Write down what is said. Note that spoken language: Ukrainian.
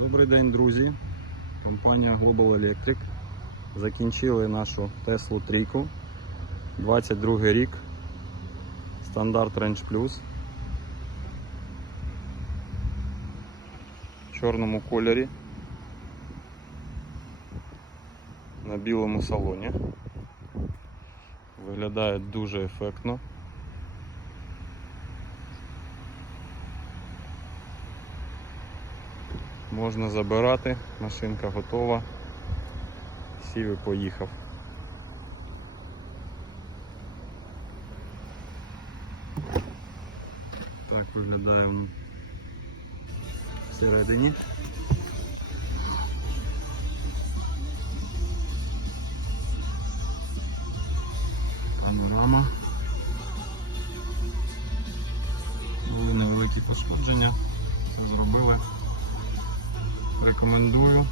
Добрий день, друзі. Компанія Global Electric. Закінчили нашу Теслу трійку. 22 рік. Стандарт Range Plus. В чорному кольорі. На білому салоні. Виглядає дуже ефектно. Можна забирати, машинка готова. Сів і поїхав. Так виглядає він всередині. Панорама. Були невеликі пошкодження. Все зробили. Рекомендую.